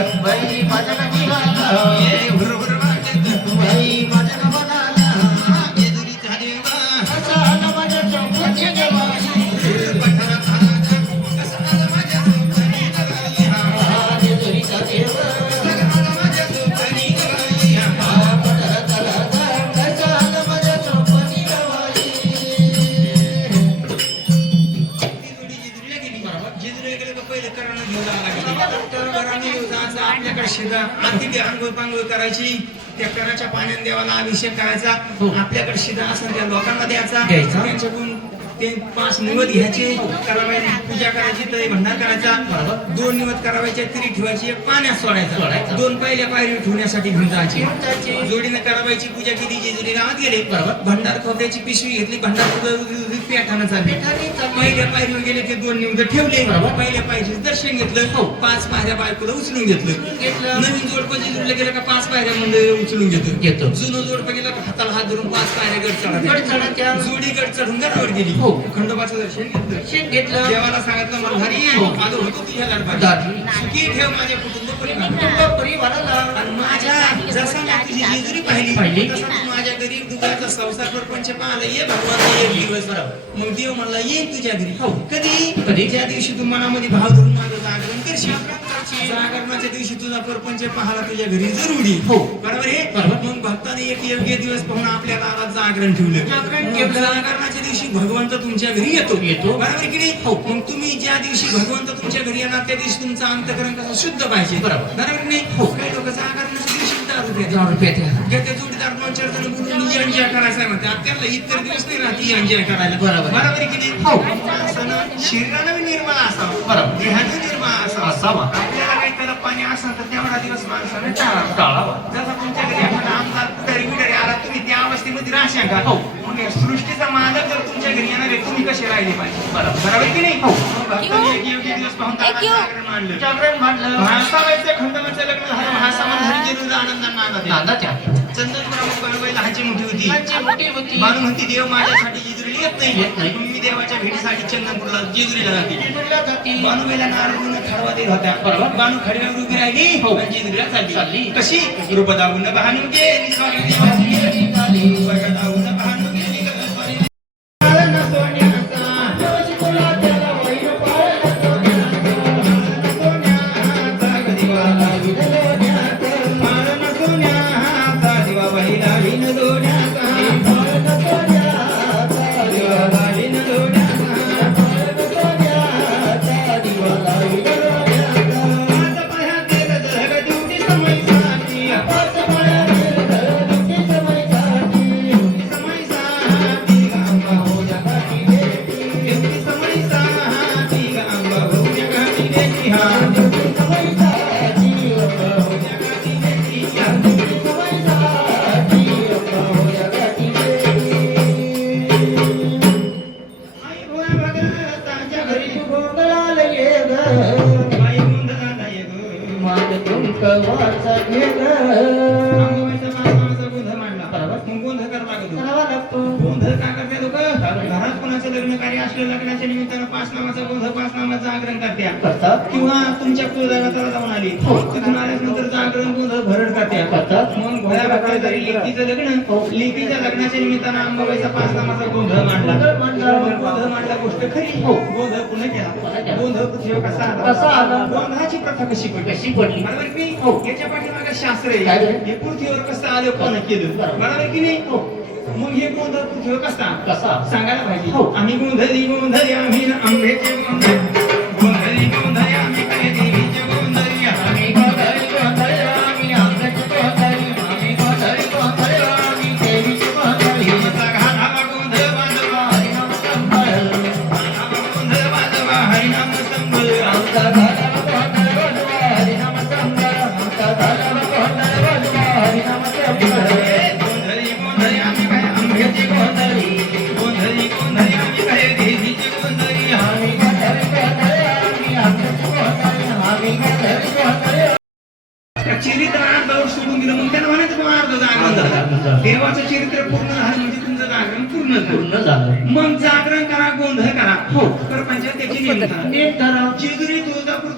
बाई माझ्या नवऱ्याला आंघोळ करायची त्या कराच्या पाण्याने देवाला अभिषेक करायचा. आपल्याकडे शिदा असं त्या लोकांना द्यायचा. त्यांच्याकडून ते पाच निवद घ्यायचे. करावायची पूजा करायची तरी भंडार करायचा दोन निवद करावायचे तरी ठेवायची एक पाण्यात सोडायचा. दोन पहिल्या पायरी ठेवण्यासाठी घेऊन जायची. जोडीने करावायची पूजा केली जेजुरी गावात गेले. भंडार खोबऱ्याची पिशवी घेतली भंडार पेठानं चालली. पहिल्या पायरीवर गेले ते दोन निवड ठेवले. पहिल्या पायरीचं दर्शन घेतलं हो. पाच पायऱ्या बायकोला उचलून घेतलं. नवीन जोडपं जेजुरीला गेलं का पाच पायऱ्या म्हणजे उचलून घेतो घेतो. जुनं जोडपं गेलं का हाताला हात धरून पाच पायऱ्या गड चढा. जोडी गड चढून गडावर गेली हो. खंडोबाचं दर्शन घेतलं घेतलं देवाला सांगितलं मल्हारी. माझं होतो तुझ्या दारी. लडपात सुखी ठेव माझे कुटुंब परिवार कुटुंब परिवाराला आणि माझ्या जसा मी तुझी जेजुरी पाहिली पाहिली. तसा तू माझ्या गरीब दुधाचा संसार प्रपंच पाहिला ये भगवान ये दिवस मग देव म्हणला ये तुझ्या घरी हो. कधी कधी? ज्या दिवशी तू मनामध्ये भाव धरून माझं जागरण करशील जागरणाच्या दिवशी तुझा प्रपंच पाहायला तुझ्या घरी जरुरी हो. बरोबर आहे. मग भक्ताने एक योग्य दिवस पाहून आपल्या दारात जागरण ठेवलं जागरण. जागरणाच्या दिवशी भगवंत तुमच्या घरी येतो येतो. बरोबर आहे की नाही हो. मग तुम्ही ज्या दिवशी भगवंत तुमच्या घरी येणार त्या दिवशी तुमचं अंतकरण कसं शुद्ध पाहिजे बरोबर. बरोबर की नाही हो. काही लोक जागरणाच्या दिवशी दारू रुपये. घेते जोडीदार दोन चार जण बोलून एन्जॉय करायचं आहे म्हणते आपल्याला इतर दिवस नाही राहते एन्जॉय करायला बरोबर. बरोबर की नाही हो. बी निर्मळ असावं बरोबर. देहानं निर्मळ असावं असावा. आपल्याला काही त्याला पाणी असेल तर तेवढा दिवस माणसानं टाळावा. जसा तुमच्या घरी एखादा आमदार कुठारी बिठारी आला तुम्ही त्या अवस्थेमध्ये राहशाल का हो. मग सृष्टीचा मालक जर आहे तुम्ही कसे राहिले पाहिजे बरोबर. की नाही हो. एक योग्य दिवस पाहून त्याला जागरण मानलं जागरण मांडलं महासाबाईचं खंडोबाचं लग्न झालं महासामान हरिजनुला आनंदाने नांदा दिला. नांदाच्या चंदनपुरामध्ये बाळूबाईला हाची मोठी होती होती बाणू म्हणती देव माझ्यासाठी जेजुरीला येत नाही येत नाही. म्हणून मी देवाच्या भेटीसाठी चंदनपूरला जेजुरीला जाते. बाणूबाईला नारळून खडवा देत होत्या बरोबर. बाणू खडव्यावर उभी राहिली हो. जेजुरीला चालली. कशी रूप दाबून बहानू गेली किंवा तुमच्या कुलदैवताला जाऊन आली हो. तिथून आल्यानंतर जागरण गोंधळ भरड करतात. मग घोड्या जरी लेकीचं लग्न हो. लेकीच्या लग्नाच्या निमित्तानं अंबाबाईचा पाच नामाचा गोंधळ मांडला गोंधळ मांडला. गोष्ट खरी हो. गोंधळ पुन्हा केला. गोंधळ पृथ्वीवर कसा आला कसा आला? गोंधळाची प्रथा कशी पडली कशी पडली बरोबर की नाही? याच्या पाठीमागे शास्त्र आहे? हे पृथ्वीवर कसं आलं कोण केलं बरोबर. की नाही. मग हे गोंधळ पृथ्वीवर कसा कसा सांगायला पाहिजे. आम्ही गोंधळी गोंधळी आम्ही आंबेचे गोंधळी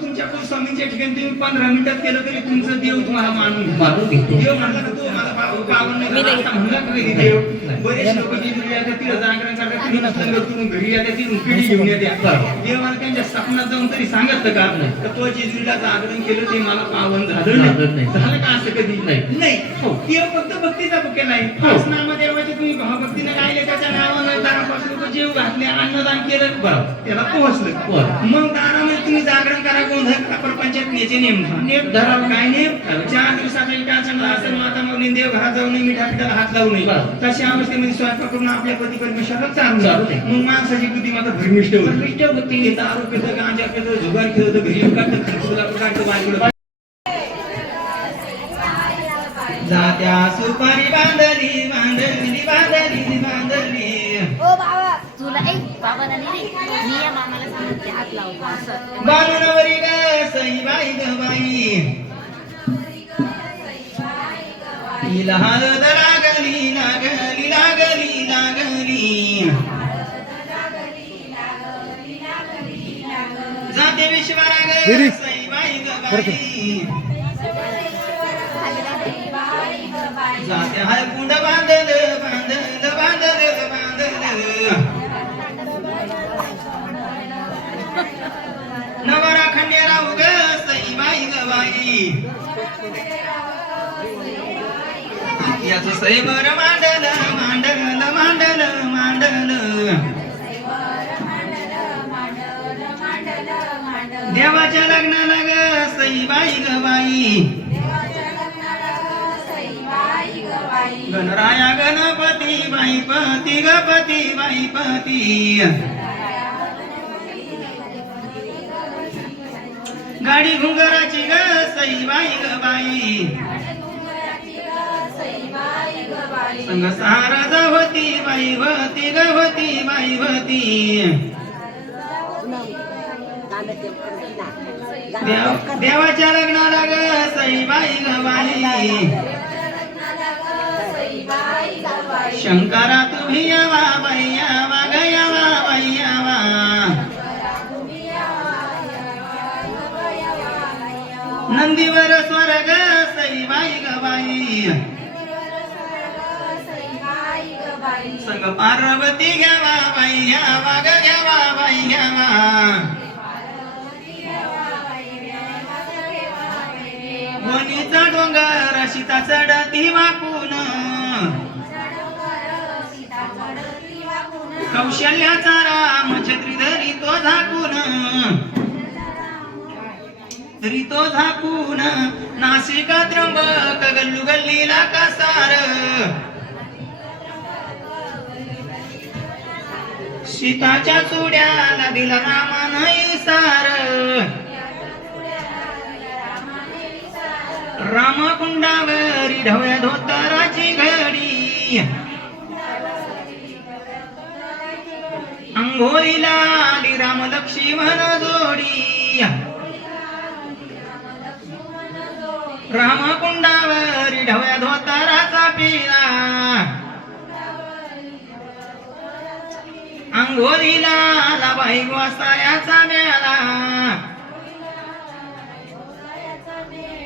तुमच्या कुल स्वामींच्या ठिकाणी तुम्ही पंधरा मिनिटात केलं तरी तुमचं देव तुम्हाला मानून देव म्हणला का तो मला म्हणला का देव बरेच लोक जे तिला जागरण करतात तिने नसलं करून घरी पिढी घेऊन देव त्यांच्या स्वप्नात जाऊन तरी सांगत का? तो जेजुरीला जागरण केलं ते मला पावन झालं नाही. झालं का असं कधी? नाही. नाही. हो. देव फक्त भक्तीचा बुके नाही. हो. नामदेवाचे तुम्ही भावभक्तीने गायले त्याच्या नावानं दारापासून जेव घातले अन्नदान केलं. बरोबर. त्याला पोहोचलं. मग दारामध्ये तुम्ही जागरण करा गोंधळ प्रपंचात नेम नेम. काय नेम चार दिवसाचा इटा चंद्र असेल माता माऊली देव घरात जाऊ नये मिठा पिठाला हात लावू नये. तशा अवस्थेमध्ये स्वयंपाक करून आपल्या पती परमेश्वराला. नये. मग माणसाची बुद्धी मात्र भरमिष्ट होती भरमिष्ट पितं गांजा जुगार खेळतं घरी येऊन काढतं खरकुला काढतं बाजूला जात्या सुपारी बांधली बांधली बांधली बांधली ओ बाबा तुला ऐक बाबा मी बालनवरी ग सई बाई ग बाई हळद लागली लागली लागली लागली जाते विश्वारा ग सई बाई ग बाई जाते हळ याच सैवर मांडल मांडल मांडल मांडल. देवाच्या लग्नाला ग सई बाई ग बाई. गणराया गणपती बाई पती गपती बाई पती गाडी घुंगराची ग सई बाई ग बाई. संग सहारा होती बाई होती ग होती बाई होती. देव- देवाच्या लग्नाला ग सई बाई ग बाई. शंकरा तुम्ही यावा बाई नंदीवर सई बाई ग बाई संग पार्वती घ्यावा बाई घ्यावा ग घ्यावा बाई घ्यावा. वनीचा डोंगर सीता चढती वाकून. कौशल्याचा राम छत्री धरी तो झाकून. तरी झाकून नाशिका त्र्यंबक गल्लू गल्लीला कासार. सीताच्या चुड्याला दिला रामानं इसार. रामकुंडावरी ढवळ्या धोतराची घडी. अंघोळीला आली राम लक्ष्मण जोडी. रामकुंडावरी ढवळ्या धोतराचा पिला. अंघोळीला आला बाई गोसायाचा मेळा.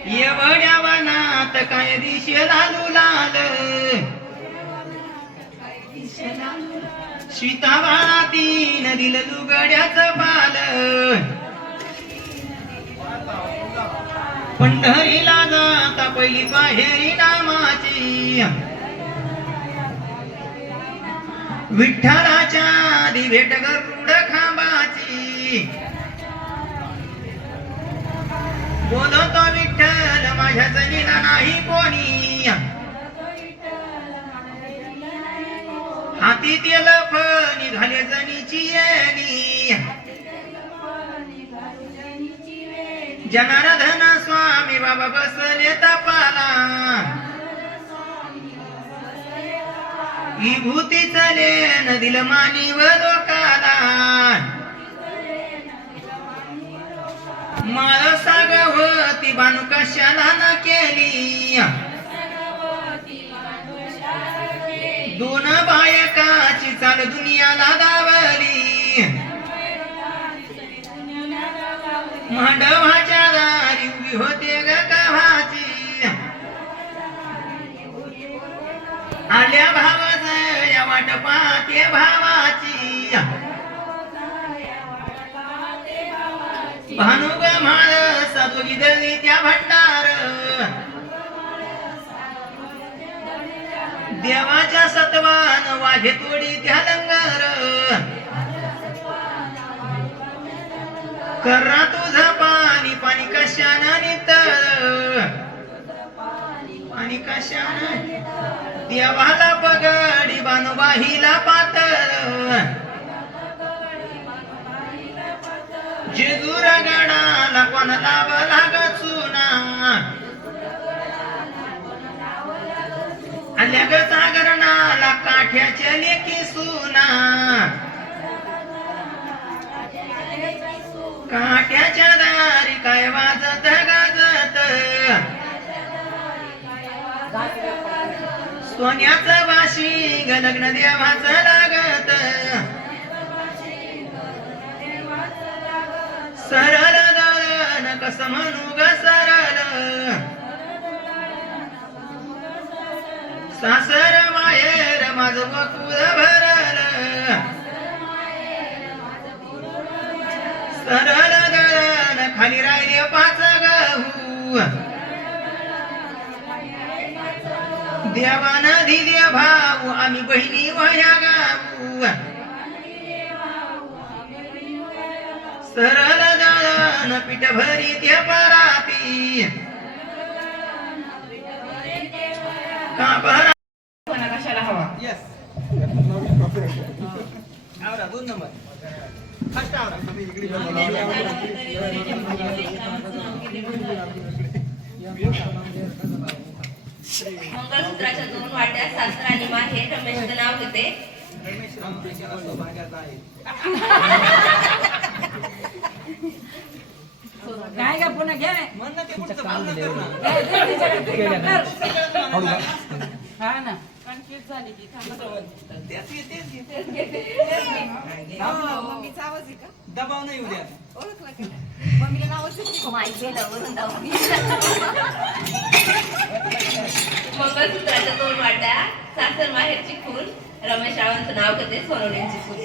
येवड्या वनात काय दिशे लालू लाल? सीता बाळा तीन दिल लुगड्याचं पाल पंढरीला जाता पहिली पाहेरी नामाची. विठ्ठलाच्या आधी भेट गरुड खांबाची. बोलतो विठ्ठल माझ्या जनीला नाही कोणी. हाती तेल निघाले जनीची येणी. जनार्दन स्वामी बाबा बसले तपाला. विभूती चले न दिल मानीव लोकाला. माळ साग होती बानू कशाला न केली. दोन बायकाची चाल दुनियाला दावली. मांडवाच्या होते ग आल्या भावाच या वाट पाहते भावाची. भानू ग म्हाळ साधू त्या भंडार. देवाच्या सत्वान वाघे तोडी त्या लंगार. करा पाणी कशानं? देवाला पगडी बानुबाहीला पातळ. जेजूर गडाला कोण लावला ग चुना आल्या ग सागरणाला काठ्याच्या लेखी सुना. काठ्याच्या दारी काय वाद सोन्याचा वाशी लग्न देवाचं लागत. सरळ दळण कस म्हणू ग सरळ? सासर माहेर माझ वकुल भरल. सरळ दळण खाली राहिले पाच गहू. देवानं दिले भाऊ आम्ही बहिणी वया गाऊ. सरळ दळण पीठ भरी ते पराती. का कशाला हवा? आवरा दोन नंबर. फर्स्ट आवरा मंगळसूत्राच्या दोन वाट्या सासरा आणि माहेर रमेशचं नाव होते रमेश रामटेकेला सौभाग्याचा आहे काय का पुन्हा घे ना ते कर तिच्याकडे. हा ना. कन्फ्युज झाली की थांबा त्यात येतेच की. दबाव नाही उद्या मंगळसूत्राच्या दोन वाट्या सासर माहेरची खून रमेश रावांचं नाव होते सोनवण्यांची खून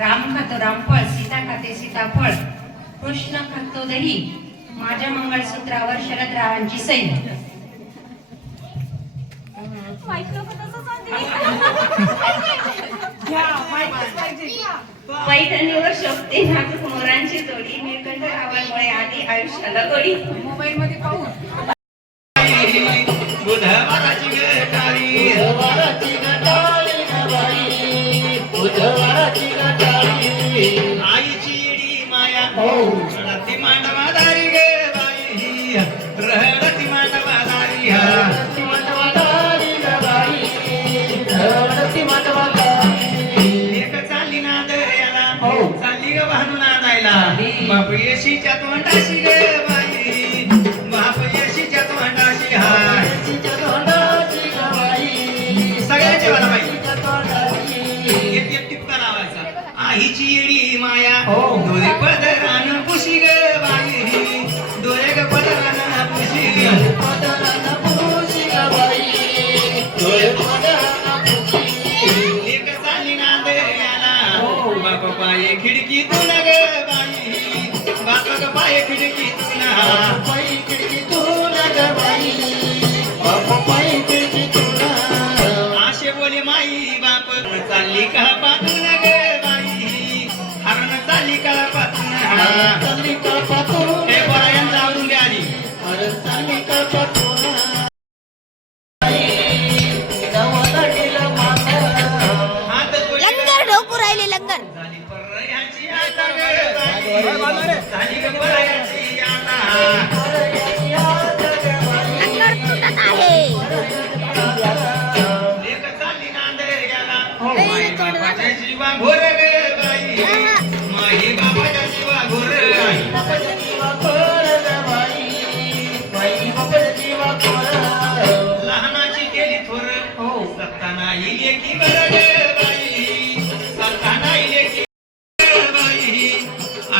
राम खातो रामफळ सीता खाते सीताफळ. कृष्ण खातो दही. माझ्या मंगळसूत्रावर शरदरावांची सई पैठणीवर शोभते नाजूक मोरांची जोडी. निळकंठ रावांमुळे आली आयुष्याला गोडी मोबाईल मध्ये पाहून.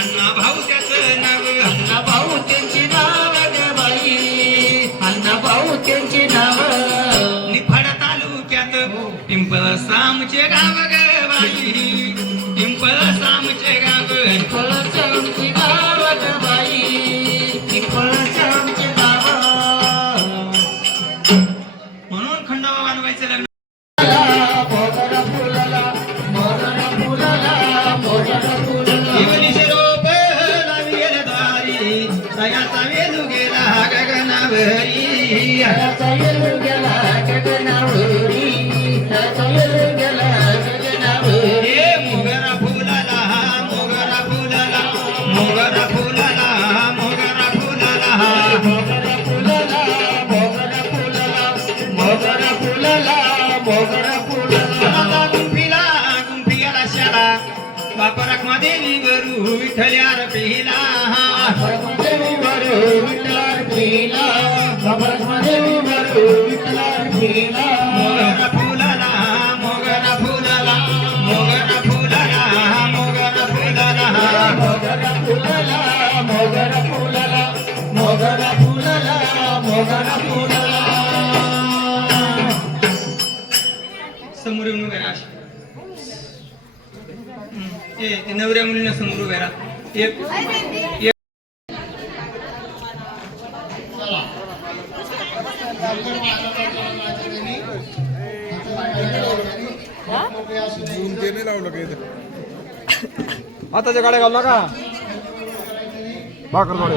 अण्णा भाऊ त्याचं नाव. अण्णा भाऊ त्यांची नाव ग बाई. अण्णा भाऊ त्यांची नाव. निफाड तालुक्यात पिंपळ सामचे गाव ग बाई. पिंपळ सामचे गाव. फळ नवऱ्या मुलींना समोर उभे राहा एक एक आताच्या गाड्या घालू नका. भाकर गाडी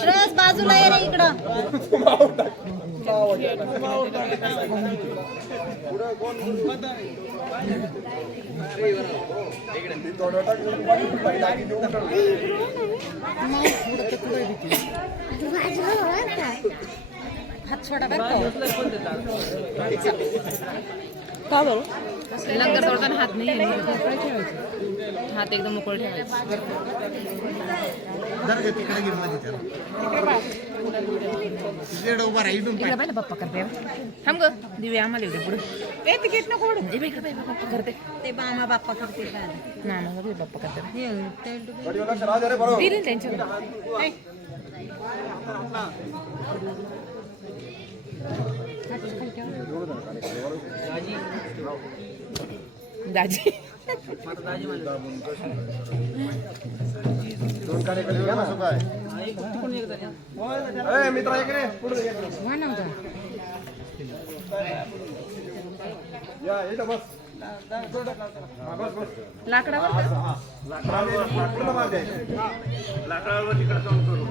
श्रेयस बाजूला ये रे इकडं. हात सोडा बरं लंगर सोडताना हात नाही हात एकदम मोकळ ठेवायचे इकडे पप्पा करते थांब ग दिव्या आम्हाला एवढे पुढे ते तिकीट नको दिव्या इकडे पाहिजे पप्पा करते ते मामा बाप्पा करते ना ना बघ करते दिली त्यांच्याकडे ए. दाजी मित्र इकडे पुढे ये. या इथं बस हा, बस बस लाकडावर? लाकडावर लाकडाला मार द्यायचं. लाकडावर तिकडे जाऊन करू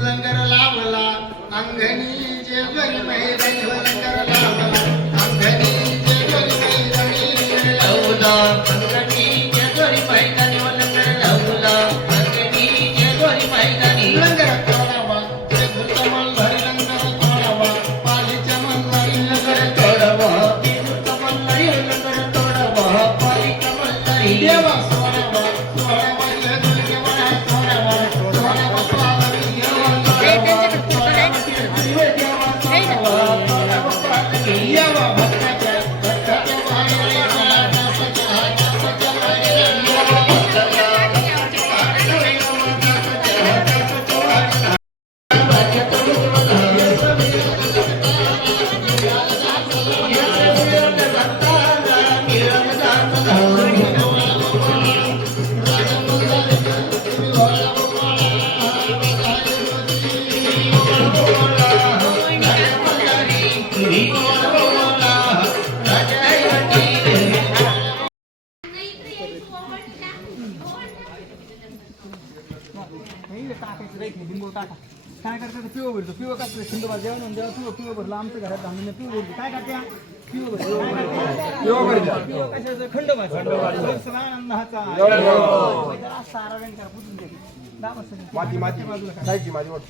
लंगर लावला अंगणी जे घरी मैदानी लंगर लावला अंगणी जे घरी मैदानी लावला अंगणी जे काय करते? पिवं भरतो पिवं काय खिंडोबा जेवण म्हणून जेव्हा पिवं पिवं भरलं आमच्या घरात माती पिवं काय करते माती माती जायची माझी वाट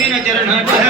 ಮುಂದಿನ ಚರಣ ಬರ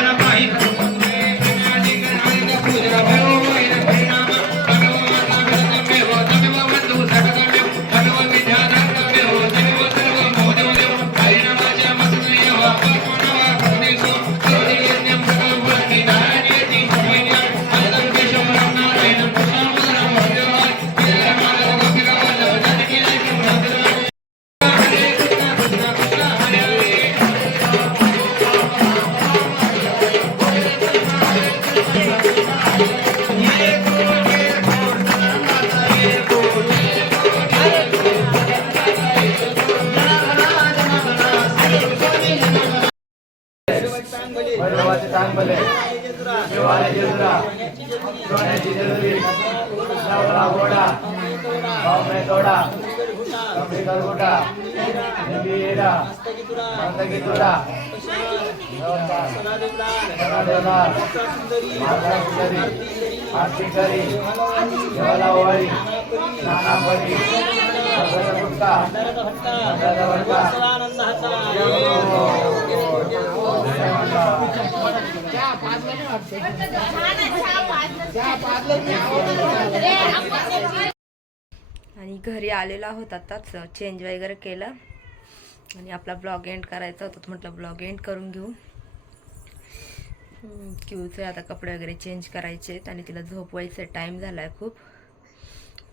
आणि घरी आलेलो आहोत आताच चेंज वगैरे केलं. आणि आपला ब्लॉग एंड करायचा होता म्हटलं ब्लॉग एंड करून घेऊ. हम्म, क्यूचे आता कपडे वगैरे चेंज करायचे आहेत आणि तिला झोपवायचं टाईम झाला आहे खूप.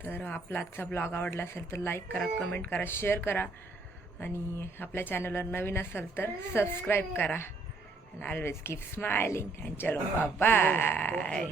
तर आपला आजचा ब्लॉग आवडला असेल तर लाईक करा कमेंट करा शेअर करा. आणि आपल्या चॅनलवर नवीन असाल तर सबस्क्राईब करा. And always keep smiling and चलो बाय